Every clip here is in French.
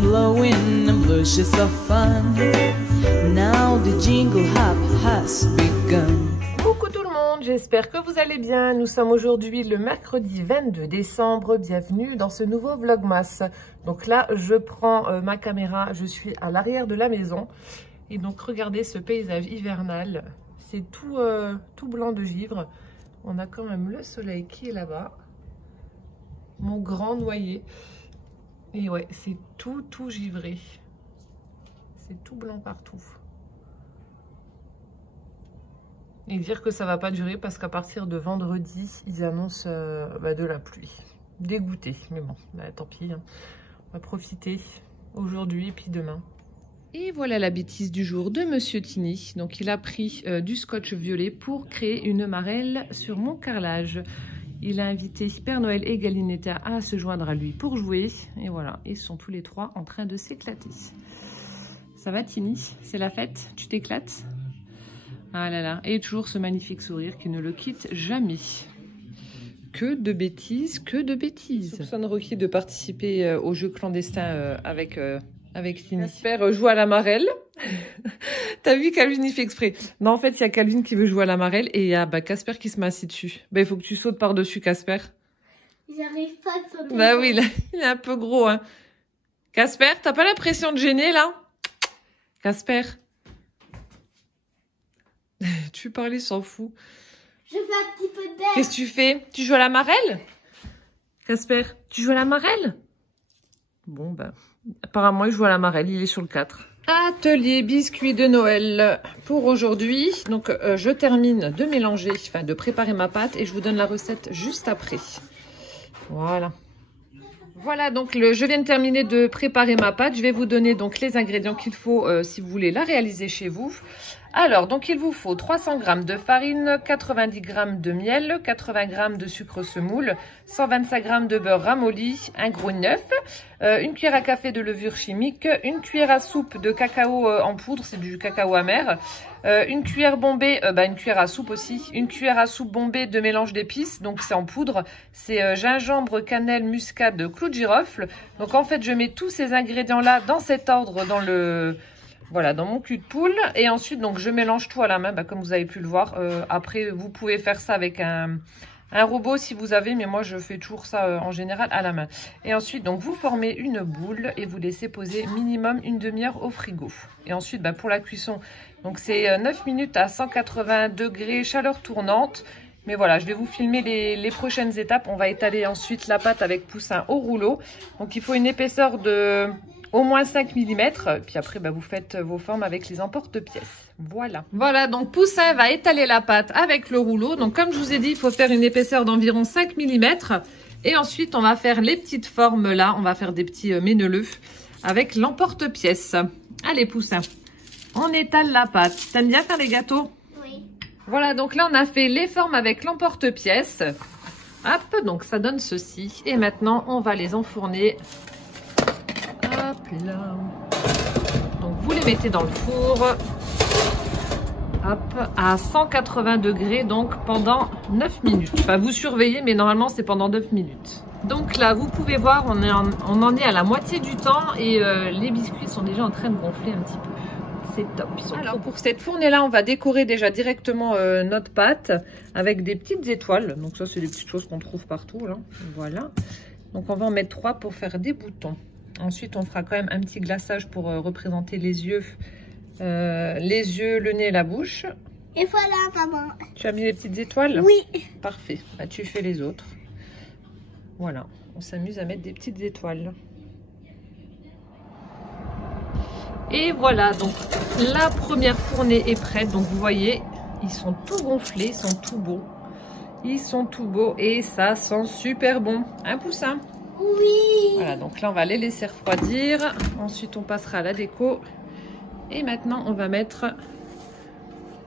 blowing and bushes of fun. Now the jingle hop has begun. Coucou tout le monde, j'espère que vous allez bien. Nous sommes aujourd'hui le mercredi 22 décembre. Bienvenue dans ce nouveau Vlogmas. Donc là, je prends ma caméra, je suis à l'arrière de la maison. Et donc regardez ce paysage hivernal. C'est tout blanc de givre. On a quand même le soleil qui est là-bas. Mon grand noyer. Et ouais, c'est tout givré. C'est tout blanc partout. Et dire que ça va pas durer parce qu'à partir de vendredi, ils annoncent de la pluie. Dégoûté, mais bon, tant pis. Hein. On va profiter aujourd'hui et puis demain. Et voilà la bêtise du jour de Monsieur Tini. Donc il a pris du scotch violet pour créer une marelle sur mon carrelage. Il a invité Père Noël et Galinetta à se joindre à lui pour jouer. Et voilà, ils sont tous les trois en train de s'éclater. Ça va Tini? C'est la fête? Tu t'éclates? Ah là là, et toujours ce magnifique sourire qui ne le quitte jamais. Que de bêtises, que de bêtises. Je soupçonne Rocky de participer au jeu clandestin avec Tini. Casper joue à la marelle. T'as vu, Calvin, il fait exprès. Non, en fait, il y a Calvin qui veut jouer à la marelle et il y a Casper qui se met assis dessus. Il faut que tu sautes par-dessus, Casper. J'arrive pas à sauter. Bah oui, là, il est un peu gros, hein. Casper, t'as pas l'impression de gêner, là? Casper. Tu parlais, s'en fout. Je fais un petit peu d'air. Qu'est-ce que tu fais? Tu joues à la marelle? Casper, tu joues à la marelle? Bon, apparemment, il joue à la marelle. Il est sur le 4. Atelier biscuits de Noël pour aujourd'hui. Donc, je termine de mélanger, de préparer ma pâte et je vous donne la recette juste après. Voilà. Voilà, donc je viens de terminer de préparer ma pâte. Je vais vous donner donc les ingrédients qu'il faut si vous voulez la réaliser chez vous. Alors, donc il vous faut 300 g de farine, 90 g de miel, 80 g de sucre semoule, 125 g de beurre ramolli, un gros œuf, une cuillère à café de levure chimique, une cuillère à soupe de cacao en poudre, c'est du cacao amer, une cuillère bombée, une cuillère à soupe aussi, une cuillère à soupe bombée de mélange d'épices, donc c'est en poudre, c'est gingembre, cannelle, muscade, clou de girofle. Donc en fait, je mets tous ces ingrédients-là dans cet ordre dans mon cul de poule. Et ensuite, donc, je mélange tout à la main, comme vous avez pu le voir. Après, vous pouvez faire ça avec un robot si vous avez, mais moi, je fais toujours ça en général à la main. Et ensuite, donc, vous formez une boule et vous laissez poser minimum une demi-heure au frigo. Et ensuite, pour la cuisson, donc c'est 9 minutes à 180 degrés, chaleur tournante. Mais voilà, je vais vous filmer les prochaines étapes. On va étaler ensuite la pâte avec Poussin au rouleau. Donc, il faut une épaisseur de au moins 5 mm, puis après vous faites vos formes avec les emporte-pièces. Voilà. Voilà, donc Poussin va étaler la pâte avec le rouleau. Donc comme je vous ai dit, il faut faire une épaisseur d'environ 5 mm. Et ensuite, on va faire les petites formes là. On va faire des petits méneleux avec l'emporte-pièce. Allez Poussin, on étale la pâte. T'aimes bien faire les gâteaux? Oui. Voilà, donc là on a fait les formes avec l'emporte-pièce. Hop, donc ça donne ceci. Et maintenant, on va les enfourner. Hop là. Donc vous les mettez dans le four. Hop, à 180 degrés donc pendant 9 minutes. Enfin vous surveillez mais normalement c'est pendant 9 minutes. Donc là vous pouvez voir on en est à la moitié du temps et les biscuits sont déjà en train de gonfler un petit peu. C'est top. Alors pour cette fournée là on va décorer déjà directement notre pâte avec des petites étoiles. Donc ça c'est des petites choses qu'on trouve partout là. Voilà. Donc on va en mettre 3 pour faire des boutons. Ensuite, on fera quand même un petit glaçage pour représenter les yeux, le nez et la bouche. Et voilà, maman. Tu as mis les petites étoiles? Oui. Parfait. Tu fais les autres. Voilà. On s'amuse à mettre des petites étoiles. Et voilà. Donc, la première fournée est prête. Donc, vous voyez, ils sont tout gonflés, ils sont tout beaux. Ils sont tout beaux et ça sent super bon. Un Poussin? Oui. Voilà, donc là, on va les laisser refroidir. Ensuite, on passera à la déco. Et maintenant, on va mettre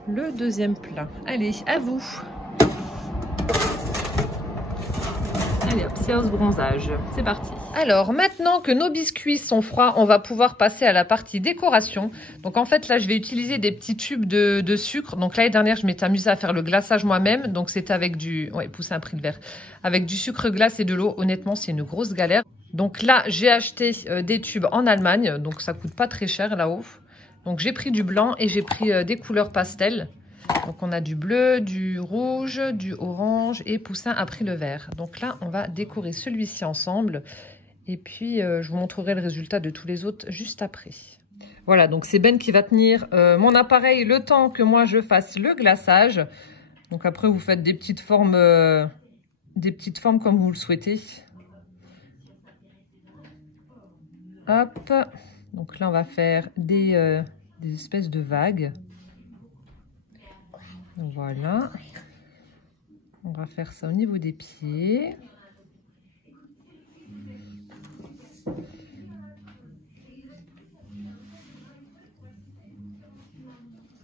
le deuxième plat. Allez, à vous. Allez hop, séance bronzage. C'est parti. Alors, maintenant que nos biscuits sont froids, on va pouvoir passer à la partie décoration. Donc, en fait, là, je vais utiliser des petits tubes de sucre. Donc, l'année dernière, je m'étais amusée à faire le glaçage moi-même. Donc, c'était avec du... Ouais, Poussin a pris le verre. Avec du sucre glace et de l'eau. Honnêtement, c'est une grosse galère. Donc là, j'ai acheté des tubes en Allemagne, donc ça coûte pas très cher là-haut. Donc j'ai pris du blanc et j'ai pris des couleurs pastel. Donc on a du bleu, du rouge, du orange et Poussin a pris le vert. Donc là, on va décorer celui-ci ensemble. Et puis, je vous montrerai le résultat de tous les autres juste après. Voilà, donc c'est Ben qui va tenir mon appareil le temps que moi je fasse le glaçage. Donc après, vous faites des petites formes comme vous le souhaitez. Hop. Donc là, on va faire des espèces de vagues. Voilà. On va faire ça au niveau des pieds.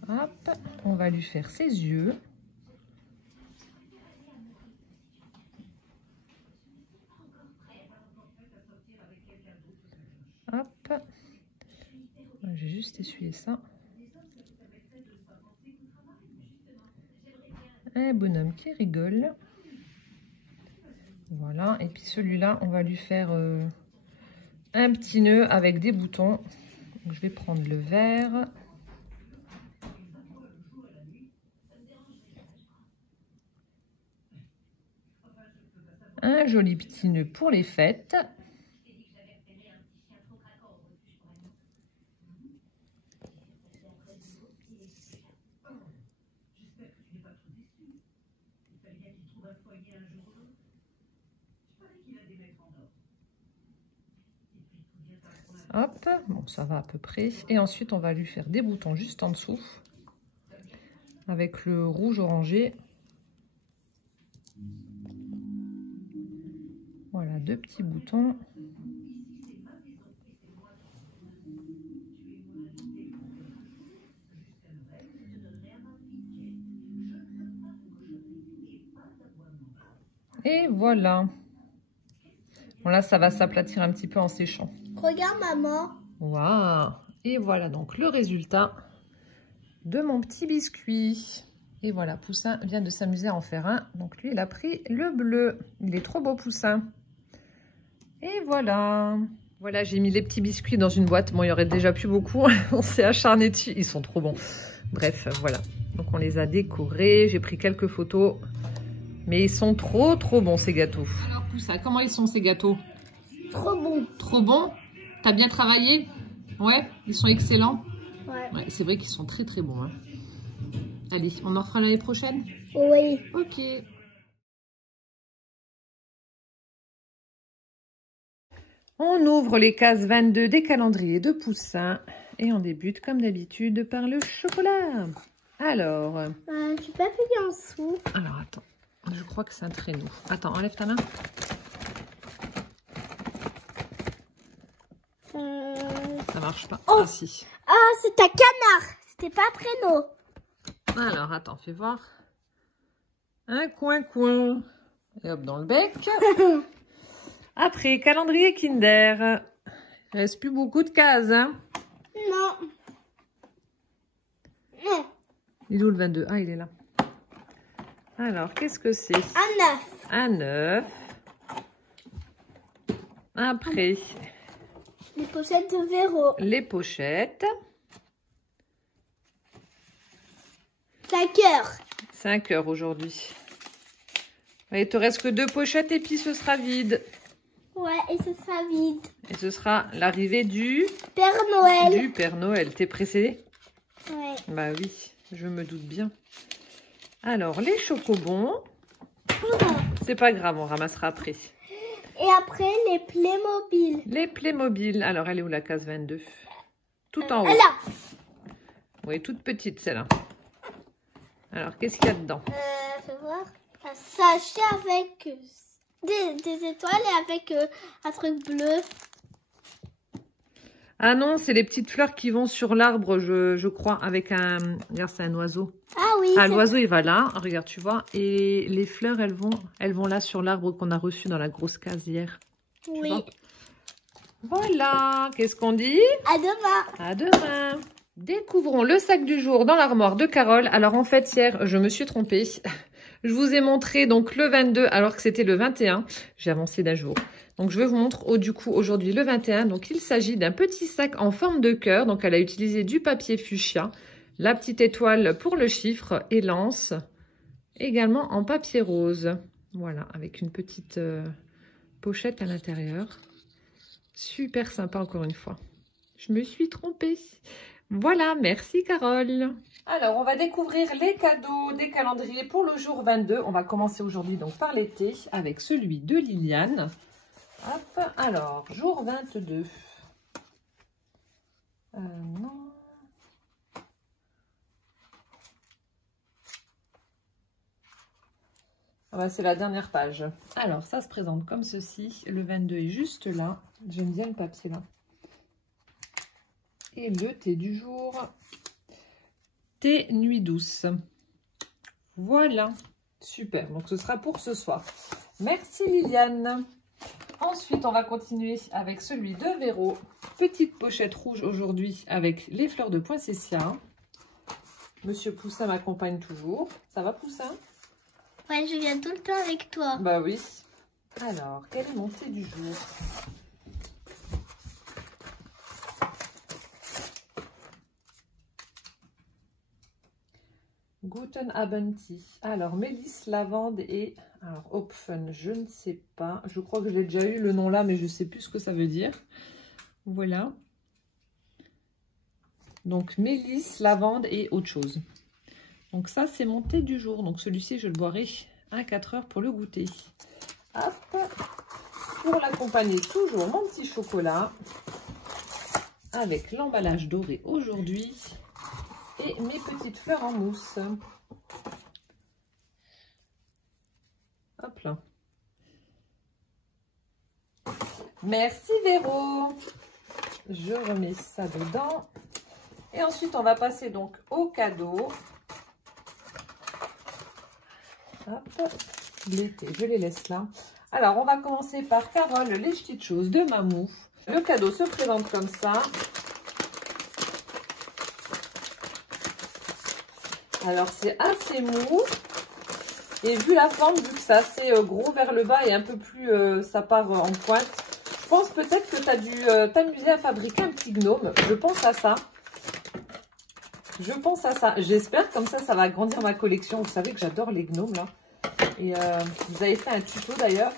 Hop, on va lui faire ses yeux. Hop. J'ai juste essuyé ça. Un bonhomme qui rigole. Voilà, et puis celui-là, on va lui faire un petit nœud avec des boutons. Donc, je vais prendre le vert. Un joli petit nœud pour les fêtes. Hop, bon, ça va à peu près. Et ensuite, on va lui faire des boutons juste en dessous. Avec le rouge orangé. Voilà, 2 petits boutons. Et voilà. Bon, là, ça va s'aplatir un petit peu en séchant. Regarde, maman. Waouh! Et voilà donc le résultat de mon petit biscuit. Et voilà, Poussin vient de s'amuser à en faire un. Donc lui, il a pris le bleu. Il est trop beau, Poussin. Et voilà. Voilà, j'ai mis les petits biscuits dans une boîte. Bon, il y aurait déjà plus beaucoup. On s'est acharné dessus. Ils sont trop bons. Bref, voilà. Donc on les a décorés. J'ai pris quelques photos. Mais ils sont trop bons, ces gâteaux. Alors, Poussin, comment ils sont, ces gâteaux? Trop bon. Trop bons? T'as bien travaillé? Ouais, ils sont excellents. Ouais. C'est vrai qu'ils sont très bons. Hein. Allez, on en fera l'année prochaine? Oui. Ok. On ouvre les cases 22 des calendriers de Poussin. Et on débute comme d'habitude par le chocolat. Alors. Tu peux appuyer en dessous. Alors, attends. Je crois que c'est un traîneau. Attends, enlève ta main. Ça marche pas. Oh. Ah si. Ah, c'est un canard. C'était pas un traîneau. Alors, attends, fais voir. Un coin. Et hop, dans le bec. Après, calendrier Kinder. Il reste plus beaucoup de cases, hein? Non. Non. Il est où le 22? Ah, il est là. Alors, qu'est-ce que c'est? Un œuf. Un œuf. Après, Les pochettes de Véro. les pochettes. 5 heures. 5 heures aujourd'hui. Il te reste que 2 pochettes et puis ce sera vide. Ouais, et ce sera vide. Et ce sera l'arrivée du Père Noël. Père Noël. T'es pressé? Ouais. Bah oui, je me doute bien. Alors, les chocobons. C'est pas grave, on ramassera après. Et après, les Playmobil. Les Playmobil. Alors, elle est où la case 22? Tout en haut. Elle là. Oui, toute petite celle-là. Alors, qu'est-ce qu'il y a dedans? Fais voir. Un sachet avec des étoiles et avec un truc bleu. Ah non, c'est les petites fleurs qui vont sur l'arbre, je crois, avec un... Regarde, c'est un oiseau. Ah oui. Ah, l'oiseau, il va là. Regarde, tu vois. Et les fleurs, elles vont là sur l'arbre qu'on a reçu dans la grosse case hier. Oui. Voilà. Qu'est-ce qu'on dit? À demain. À demain. Découvrons le sac du jour dans l'armoire de Carole. Alors, en fait, hier, je me suis trompée. Je vous ai montré donc le 22 alors que c'était le 21. J'ai avancé d'un jour. Donc je vais vous montrer du coup aujourd'hui le 21. Donc il s'agit d'un petit sac en forme de cœur. Donc elle a utilisé du papier fuchsia, la petite étoile pour le chiffre et l'anse. Également en papier rose. Voilà, avec une petite pochette à l'intérieur. Super sympa encore une fois. Je me suis trompée. Voilà, merci Carole. Alors, on va découvrir les cadeaux des calendriers pour le jour 22. On va commencer aujourd'hui donc par l'été avec celui de Liliane. Hop, alors, jour 22. Non. Ah bah, c'est la dernière page. Alors, ça se présente comme ceci. Le 22 est juste là. J'aime bien le papier là. Et le thé du jour, thé nuit douce. Voilà, super. Donc ce sera pour ce soir. Merci Liliane. Ensuite, on va continuer avec celui de Véro. Petite pochette rouge aujourd'hui avec les fleurs de poinsettia. Monsieur Poussin m'accompagne toujours. Ça va Poussin? Ouais, je viens tout le temps avec toi. Bah oui. Alors, quel est mon thé du jour? Guten Abend. Alors, mélisse, lavande et... Alors, Hopfen, je ne sais pas. Je crois que je l'ai déjà eu le nom là, mais je ne sais plus ce que ça veut dire. Voilà. Donc, mélisse, lavande et autre chose. Donc, ça, c'est mon thé du jour. Donc, celui-ci, je le boirai à 4 heures pour le goûter. Hop. Pour l'accompagner, toujours mon petit chocolat. Avec l'emballage doré aujourd'hui. Et mes petites fleurs en mousse. Hop là. Merci Véro. Je remets ça dedans. Et ensuite, on va passer donc au cadeau. Hop. L'été, je les laisse là. Alors, on va commencer par Carole, les petites choses de Mamou. Le cadeau se présente comme ça. Alors, c'est assez mou. Et vu la forme, vu que c'est assez gros vers le bas et un peu plus, ça part en pointe, je pense peut-être que tu as dû t'amuser à fabriquer un petit gnome. Je pense à ça. Je pense à ça. J'espère, comme ça va agrandir ma collection. Vous savez que j'adore les gnomes, là. Et vous avez fait un tuto, d'ailleurs.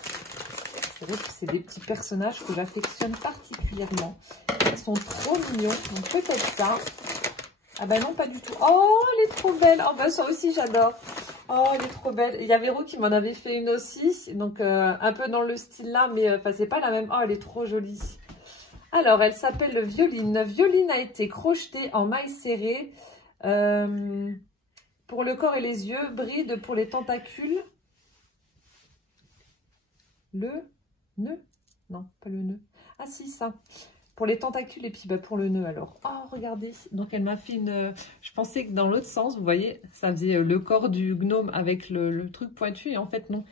C'est vrai que c'est des petits personnages que j'affectionne particulièrement. Ils sont trop mignons. Donc, peut-être ça. Ah ben non, pas du tout. Oh, elle est trop belle. Oh ben ça aussi, j'adore. Oh, elle est trop belle. Il y a Véro qui m'en avait fait une aussi. Donc, un peu dans le style là, mais c'est pas la même. Oh, elle est trop jolie. Alors, elle s'appelle Violine. Violine a été crochetée en maille serrée. Pour le corps et les yeux. Bride pour les tentacules. Le nœud? Non, pas le nœud. Ah si, ça. Pour les tentacules et puis bah, pour le nœud alors. Oh, regardez. Donc, elle m'a fait une... Je pensais que dans l'autre sens, vous voyez, ça faisait le corps du gnome avec le truc pointu. Et en fait, non.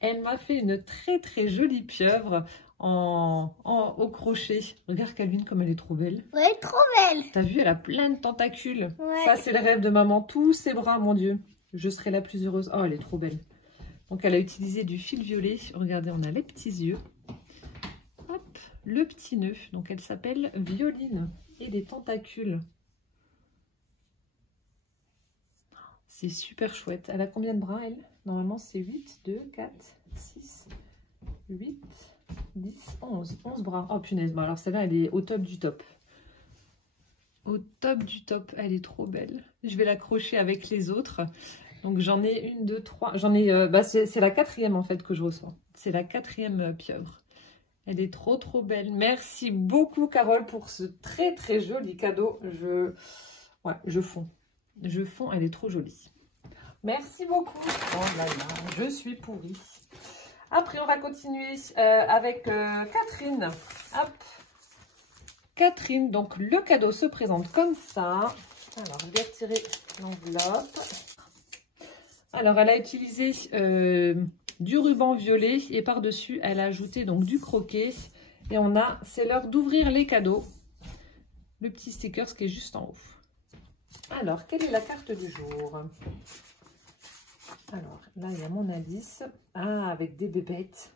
Elle m'a fait une très, très jolie pieuvre au crochet. Regarde Calvin comme elle est trop belle. Ouais, trop belle. T'as vu, elle a plein de tentacules. Ouais. Ça, c'est le rêve de maman. Tous ses bras, mon Dieu. Je serai la plus heureuse. Oh, elle est trop belle. Donc, elle a utilisé du fil violet. Regardez, on a les petits yeux. Hop, le petit nœud. Donc, elle s'appelle Violine. Et des tentacules. C'est super chouette. Elle a combien de bras, elle? Normalement, c'est 8, 2, 4, 6, 8, 10, 11. 11 bras. Oh, punaise. Bon, alors, celle-là, elle est au top du top. Au top du top. Elle est trop belle. Je vais l'accrocher avec les autres. Donc, j'en ai 1, 2, 3. J'en ai... c'est la 4e, en fait, que je reçois. C'est la 4e pieuvre. Elle est trop, trop belle. Merci beaucoup, Carole, pour ce très, très joli cadeau. Je fonds. Je fonds, elle est trop jolie. Merci beaucoup. Oh là là, je suis pourrie. Après, on va continuer avec Catherine. Hop. Catherine, donc le cadeau se présente comme ça. Alors, je vais retirer l'enveloppe. Alors, elle a utilisé du ruban violet et par-dessus, elle a ajouté donc du croquet. Et on a, c'est l'heure d'ouvrir les cadeaux. Le petit sticker, ce qui est juste en haut. Alors, quelle est la carte du jour? Alors, là, il y a mon indice. Ah, avec des bébêtes.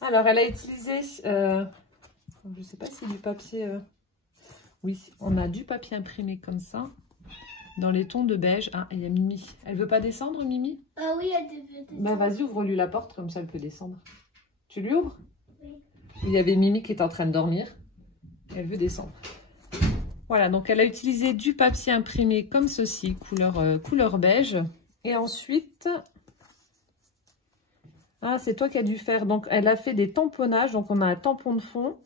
Alors, elle a utilisé, je ne sais pas si du papier... Oui, on a du papier imprimé comme ça, dans les tons de beige. Ah, il y a Mimi. Elle veut pas descendre, Mimi? Ah oui, elle veut descendre. Bah, vas-y, ouvre-lui la porte, comme ça, elle peut descendre. Tu lui ouvres? Oui. Il y avait Mimi qui est en train de dormir. Elle veut descendre. Voilà, donc elle a utilisé du papier imprimé comme ceci, couleur beige. Et ensuite... Ah, c'est toi qui as dû faire. Donc, elle a fait des tamponnages. Donc, on a un tampon de fond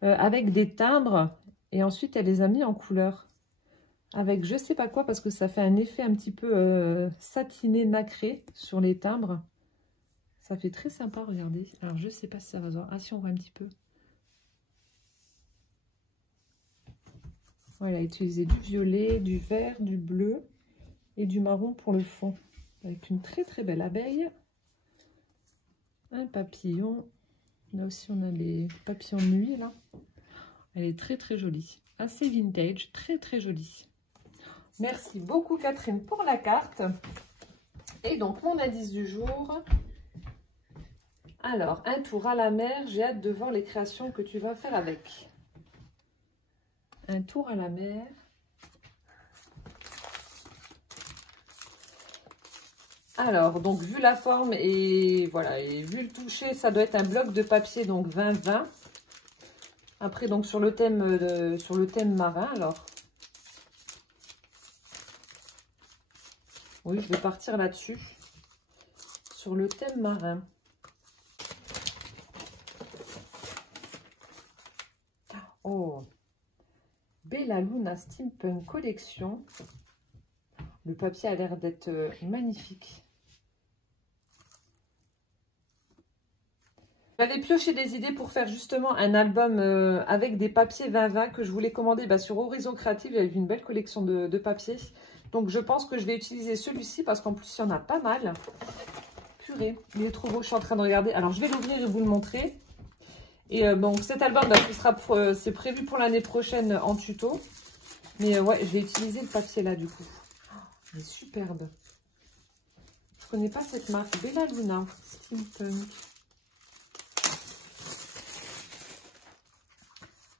avec des timbres. Et ensuite, elle les a mis en couleur. Avec je sais pas quoi, parce que ça fait un effet un petit peu satiné, nacré sur les timbres. Ça fait très sympa, regardez. Alors, je sais pas si ça va se voir. Ah, si, on voit un petit peu. Voilà, elle a utilisé du violet, du vert, du bleu et du marron pour le fond. Avec une très très belle abeille. Un papillon. Là aussi, on a les papillons de nuit, là. Elle est très très jolie. Assez vintage, très très jolie. Merci beaucoup, Catherine, pour la carte. Et donc, mon indice du jour. Alors, un tour à la mer. J'ai hâte de voir les créations que tu vas faire avec. Un tour à la mer. Alors, donc, vu la forme et voilà, et vu le toucher, ça doit être un bloc de papier, donc 20-20. Après, donc, sur le thème marin, alors. Oui, je vais partir là-dessus. Sur le thème marin. Oh, Bella Luna Steampunk Collection. Le papier a l'air d'être magnifique. J'avais pioché des idées pour faire justement un album avec des papiers 20-20 que je voulais commander sur Horizon Creative. Il y a eu une belle collection de papiers. Donc je pense que je vais utiliser celui-ci parce qu'en plus il y en a pas mal. Purée, il est trop beau, je suis en train de regarder. Alors je vais l'ouvrir et vous le montrer. Et bon, cet album, c'est prévu pour l'année prochaine en tuto. Mais ouais, je vais utiliser le papier là du coup. Oh, il est superbe. Je connais pas cette marque. Bella Luna Steampunk.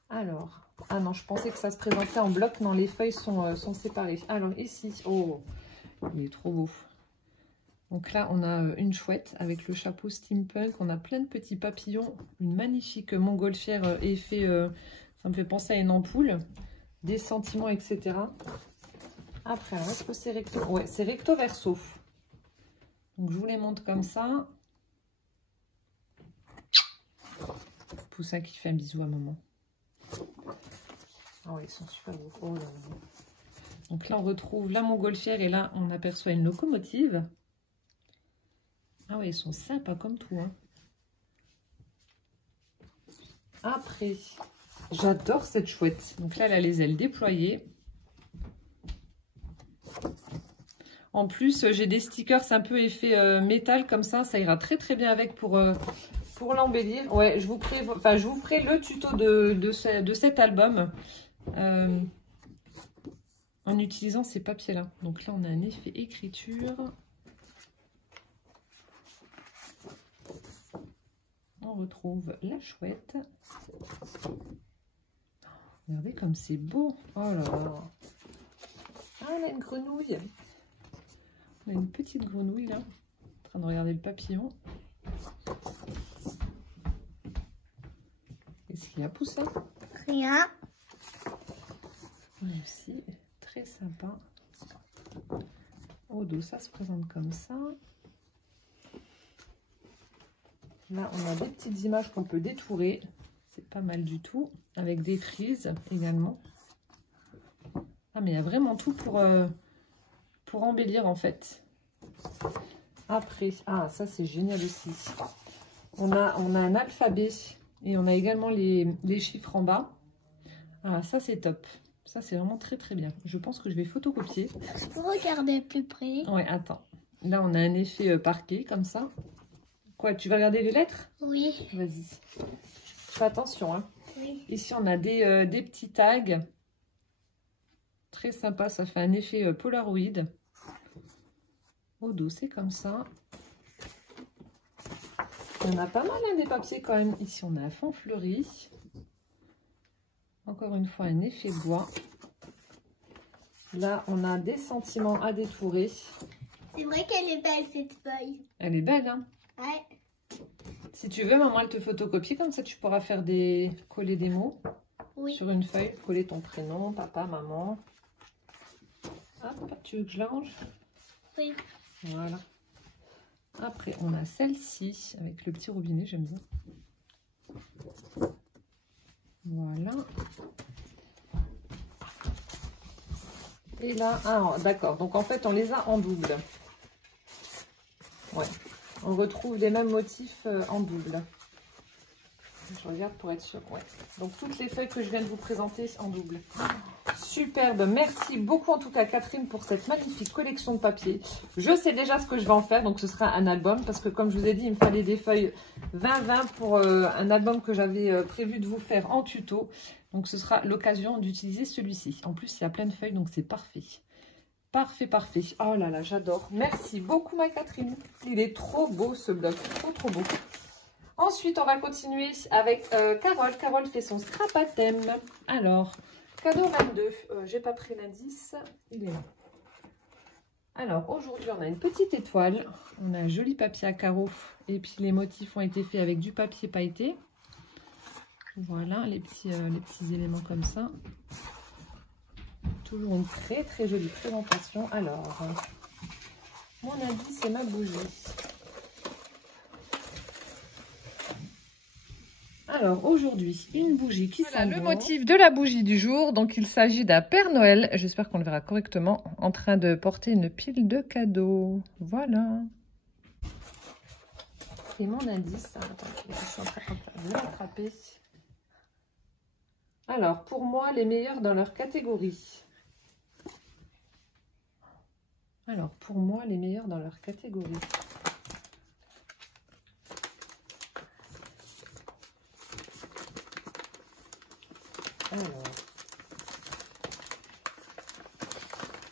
Alors, ah non, je pensais que ça se présentait en bloc. Non, les feuilles sont séparées. Alors ici, oh, il est trop beau. Donc là, on a une chouette avec le chapeau steampunk. On a plein de petits papillons. Une magnifique montgolfière effet, ça me fait penser à une ampoule. Des sentiments, etc. Après, est-ce que c'est recto? Ouais, c'est recto verso. Donc je vous les montre comme ça. Poussin qui fait un bisou à maman. Ah ouais, ils sont super beaux. Oh là là. Donc là, on retrouve la montgolfière et là, on aperçoit une locomotive. Ah ouais, ils sont sympas comme tout. Hein. Après, j'adore cette chouette. Donc là, elle a les ailes déployées. En plus, j'ai des stickers un peu effet métal comme ça. Ça ira très très bien avec pour l'embellir. Ouais, je vous ferai le tuto de cet album en utilisant ces papiers-là. Donc là, on a un effet écriture. On retrouve la chouette. Regardez comme c'est beau. Oh là là. Ah, on a une grenouille. On a une petite grenouille là. En train de regarder le papillon. Qu'est-ce qu'il y a, Poussin? Rien. Aussi, très sympa. Au dos, ça se présente comme ça. Là, on a des petites images qu'on peut détourer. C'est pas mal du tout. Avec des frises également. Ah, mais il y a vraiment tout pour embellir, en fait. Après, ah, ça, c'est génial aussi. On a un alphabet et on a également les chiffres en bas. Ah, ça, c'est top. Ça, c'est vraiment très, très bien. Je pense que je vais photocopier. Je peux regarder plus près. Ouais, attends. Là, on a un effet parquet, comme ça. Quoi, tu vas regarder les lettres? Oui. Vas-y. Fais attention, hein. Oui. Ici, on a des petits tags. Très sympa, ça fait un effet Polaroid. au dos, c'est comme ça. Il y en a pas mal hein, des papiers quand même. Ici, on a un fond fleuri. Encore une fois, un effet bois. Là, on a des sentiments à détourer. C'est vrai qu'elle est belle cette feuille. Elle est belle, hein? Ouais. Si tu veux, maman, elle te photocopie. Comme ça, tu pourras faire coller des mots sur une feuille. Coller ton prénom, papa, maman. Hop, tu veux que je la range? Oui. Voilà. Après, on a celle-ci avec le petit robinet, j'aime bien. Voilà. Et là, ah, d'accord. Donc, en fait, on les a en double. Ouais. On retrouve les mêmes motifs en double. Je regarde pour être sûre. Ouais. Donc, toutes les feuilles que je viens de vous présenter en double. Superbe. Merci beaucoup, en tout cas, Catherine, pour cette magnifique collection de papier. Je sais déjà ce que je vais en faire. Donc, ce sera un album. Parce que, comme je vous ai dit, il me fallait des feuilles 20-20 pour un album que j'avais prévu de vous faire en tuto. Donc, ce sera l'occasion d'utiliser celui-ci. En plus, il y a plein de feuilles, donc c'est parfait. Parfait, parfait. Oh là là, j'adore. Merci beaucoup, ma Catherine. Il est trop beau, ce bloc. Trop, trop beau. Ensuite, on va continuer avec Carole. Carole fait son scrap à thème. Alors, cadeau 22. J'ai pas pris l'indice. Il est là. Alors, aujourd'hui, on a une petite étoile. On a un joli papier à carreaux. Et puis, les motifs ont été faits avec du papier pailleté. Voilà, les petits éléments comme ça. Toujours une très, très jolie présentation. Alors, mon indice, c'est ma bougie. Alors, aujourd'hui, une bougie qui sent le motif de la bougie du jour. Donc, il s'agit d'un Père Noël. J'espère qu'on le verra correctement. En train de porter une pile de cadeaux. Voilà. Et mon indice. Attends, je suis en train de l'attraper. Alors, pour moi, les meilleurs dans leur catégorie. Alors, pour moi, les meilleurs dans leur catégorie. Alors,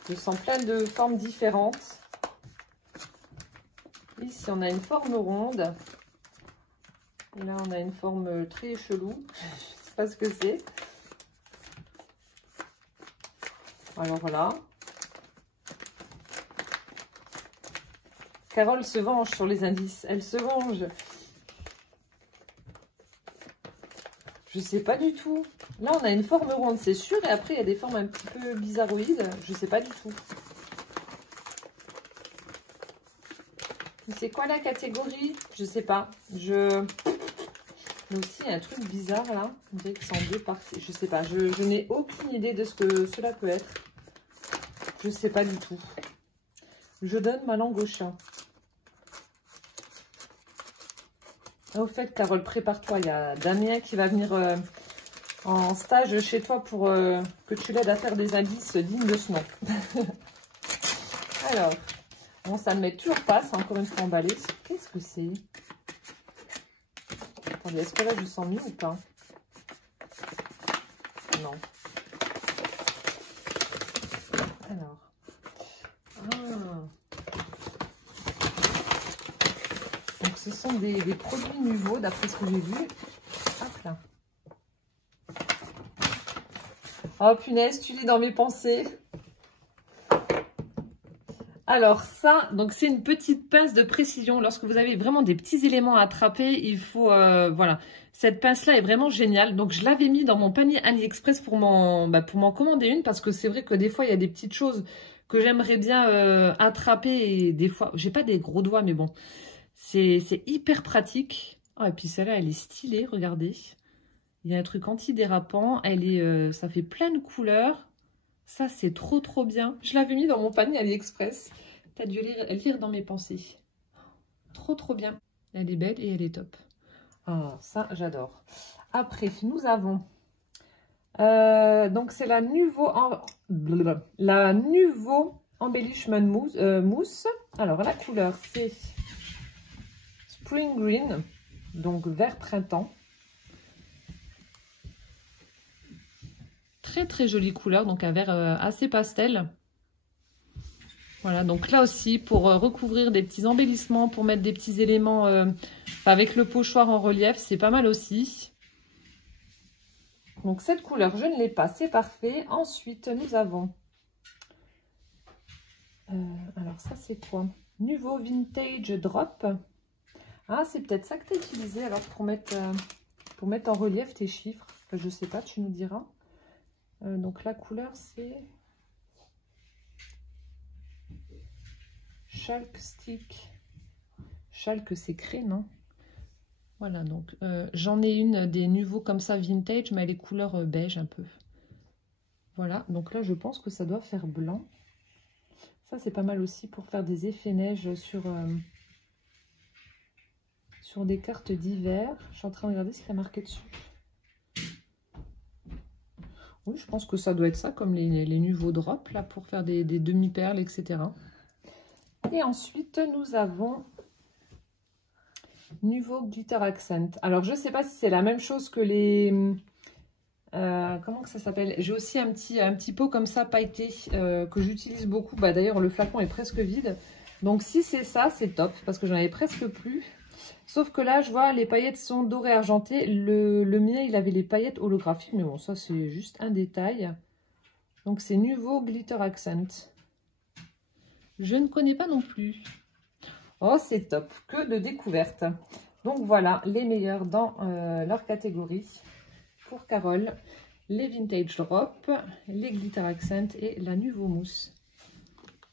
je sens plein de formes différentes. Ici, on a une forme ronde. Et là, on a une forme très chelou. Je ne sais pas ce que c'est. Alors, voilà. Carole se venge sur les indices. Elle se venge. Je sais pas du tout. Là, on a une forme ronde, c'est sûr. Et après, il y a des formes un petit peu bizarroïdes. Je sais pas du tout. C'est quoi la catégorie? Je sais pas. Mais aussi, il y a un truc bizarre là. On dirait que c'est en deux parties. Je sais pas. Je n'ai aucune idée de ce que cela peut être. Je sais pas du tout. Je donne ma langue au chat. Ah, au fait, Carole, prépare-toi. Il y a Damien qui va venir en stage chez toi pour que tu l'aides à faire des indices dignes de ce nom. Alors, bon, ça ne met toujours pas. C'est encore une fois emballé. Qu'est-ce que c'est? Attendez, est-ce que là, je sens mieux ou pas? Non. Alors. Ah. Donc, ce sont des produits nouveaux, d'après ce que j'ai vu. Hop là. Oh, punaise, tu lis dans mes pensées. Alors ça, donc c'est une petite pince de précision. Lorsque vous avez vraiment des petits éléments à attraper, il faut, voilà. Cette pince-là est vraiment géniale. Donc je l'avais mis dans mon panier AliExpress pour m'en commander une. Parce que c'est vrai que des fois, il y a des petites choses que j'aimerais bien attraper. Et des fois, j'ai pas des gros doigts, mais bon. C'est hyper pratique. Oh, et puis celle-là, elle est stylée, regardez. Il y a un truc antidérapant. Ça fait plein de couleurs. Ça, c'est trop, trop bien. Je l'avais mis dans mon panier AliExpress. T'as dû lire dans mes pensées. Trop, trop bien. Elle est belle et elle est top. Ah, ça, j'adore. Après, nous avons... donc, c'est la Nuvo Embellishment Mousse. Alors, la couleur, c'est Spring Green. Donc, vert printemps. Très très jolie couleur, donc un vert assez pastel. Voilà, donc là aussi, pour recouvrir des petits embellissements, pour mettre des petits éléments avec le pochoir en relief, c'est pas mal aussi. Donc cette couleur, je ne l'ai pas, c'est parfait. Ensuite, nous avons... alors ça, c'est quoi? Nouveau Vintage Drop. Ah, c'est peut-être ça que tu as utilisé alors pour mettre en relief tes chiffres. Enfin, je sais pas, tu nous diras. Donc la couleur, c'est... Chalk Stick. Chalk, c'est crée, non? Voilà, donc j'en ai une des nouveaux comme ça vintage, mais elle est couleur beige un peu. Voilà, donc là je pense que ça doit faire blanc. Ça c'est pas mal aussi pour faire des effets neige sur des cartes d'hiver. Je suis en train de regarder ce qu'il y a marqué dessus. Oui, je pense que ça doit être ça, comme les nouveaux drops là pour faire des demi-perles, etc. Et ensuite nous avons... Nouveau Glitter Accent. Alors, je ne sais pas si c'est la même chose que les... comment que ça s'appelle? J'ai aussi un petit pot comme ça pailleté que j'utilise beaucoup. Bah, d'ailleurs, le flacon est presque vide. Donc, si c'est ça, c'est top parce que j'en avais presque plus. Sauf que là, je vois, les paillettes sont dorées argentées. Le mien, il avait les paillettes holographiques. Mais bon, ça, c'est juste un détail. Donc, c'est Nouveau Glitter Accent. Je ne connais pas non plus. Oh, c'est top, que de découvertes. Donc voilà, les meilleurs dans leur catégorie. Pour Carole, les Vintage Drop, les Glitter Accent et la Nouveau Mousse.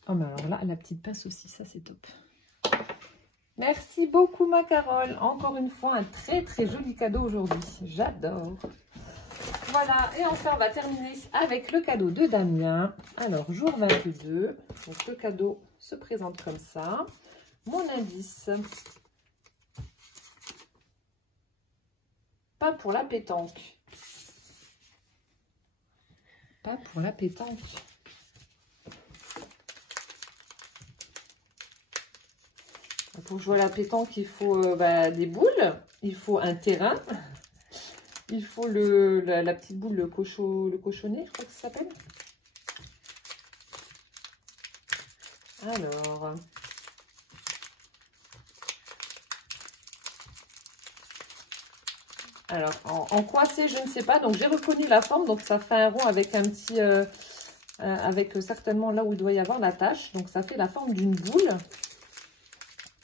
Oh, mais alors là, la petite pince aussi, ça c'est top. Merci beaucoup ma Carole. Encore une fois, un très très joli cadeau aujourd'hui. J'adore. Voilà, et enfin on va terminer avec le cadeau de Damien. Alors, jour 22, donc le cadeau se présente comme ça. Mon indice, pas pour la pétanque. Pas pour la pétanque. Pour jouer à la pétanque, il faut des boules, il faut un terrain, il faut la petite boule, le cochonnet, je crois que ça s'appelle. Alors... Alors, en quoi c'est, je ne sais pas. Donc, j'ai reconnu la forme. Donc, ça fait un rond avec un petit... avec certainement là où il doit y avoir la tache. Donc, ça fait la forme d'une boule.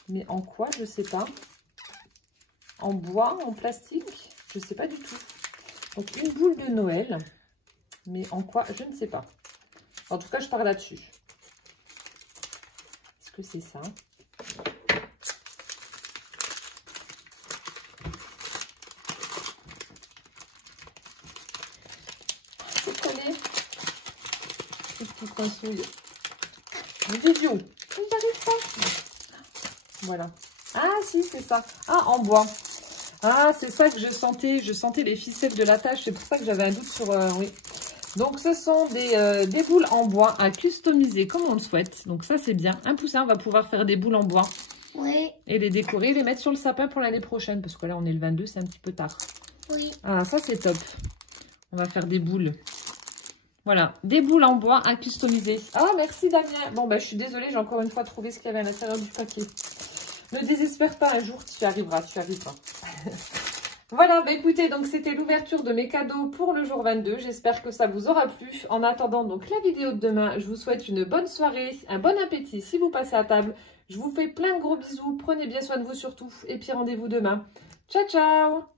Mais en quoi, je ne sais pas. En bois, en plastique, je ne sais pas du tout. Donc, une boule de Noël. Mais en quoi, je ne sais pas. En tout cas, je pars là-dessus. Est-ce que c'est ça ? Une vidéo. J'arrive pas. Voilà. Ah si, c'est ça. Ah, en bois. Ah, c'est ça que je sentais. Je sentais les ficelles de la tâche. C'est pour ça que j'avais un doute sur... oui. Donc, ce sont des boules en bois à customiser comme on le souhaite. Donc, ça, c'est bien. Un poussin, on va pouvoir faire des boules en bois. Oui. Et les décorer, les mettre sur le sapin pour l'année prochaine. Parce que là, on est le 22, c'est un petit peu tard. Oui. Ah, ça, c'est top. On va faire des boules. Voilà, des boules en bois à customiser. Ah, merci Damien. Bon, je suis désolée, j'ai encore une fois trouvé ce qu'il y avait à l'intérieur du paquet. Ne désespère pas, un jour, tu arriveras, tu arriveras. Voilà, écoutez, donc c'était l'ouverture de mes cadeaux pour le jour 22. J'espère que ça vous aura plu. En attendant donc la vidéo de demain, je vous souhaite une bonne soirée, un bon appétit si vous passez à table. Je vous fais plein de gros bisous. Prenez bien soin de vous surtout. Et puis rendez-vous demain. Ciao, ciao!